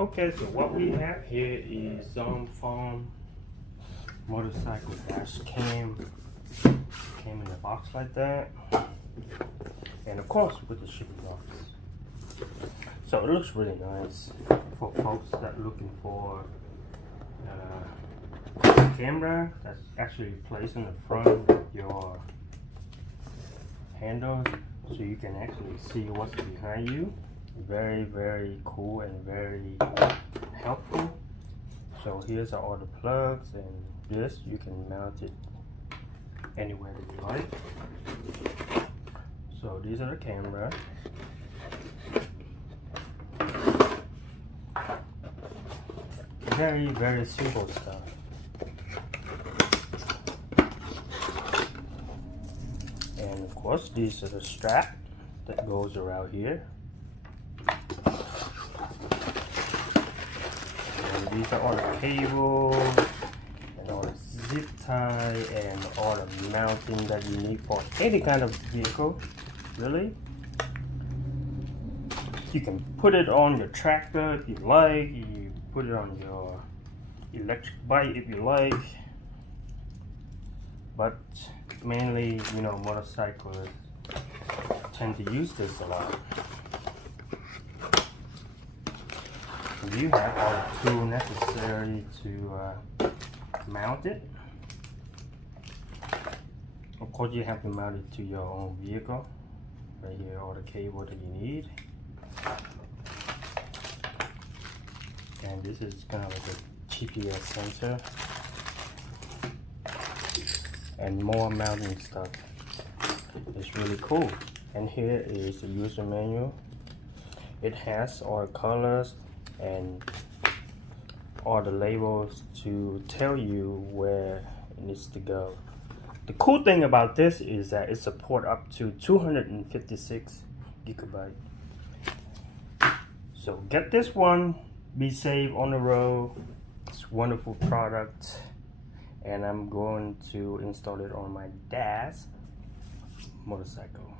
Okay, so what we have here is ZOMFOM motorcycle dash cam. Came in a box like that, and of course with the shipping box. So it looks really nice for folks that are looking for a camera that's actually placed in the front of your handles, so you can actually see what's behind you. Very, very cool and very helpful. So here's all the plugs, and this you can mount it anywhere that you like. So these are the camera. Very, very simple stuff. And of course, these are the strap that goes around here. And these are all the cables and all the zip tie and all the mounting that you need for any kind of vehicle, really. You can put it on your tractor if you like, you put it on your electric bike if you like, but mainly, you know, motorcyclists tend to use this a lot. You have all the tools necessary to mount it. Of course, you have to mount it to your own vehicle. Right here, all the cable that you need. And this is kind of like a GPS sensor. And more mounting stuff. It's really cool. And here is the user manual. It has all the colors and all the labels to tell you where it needs to go. The cool thing about this is that it supports up to 256 gigabytes. So get this one, be safe on the road. It's a wonderful product, and I'm going to install it on my dad's motorcycle.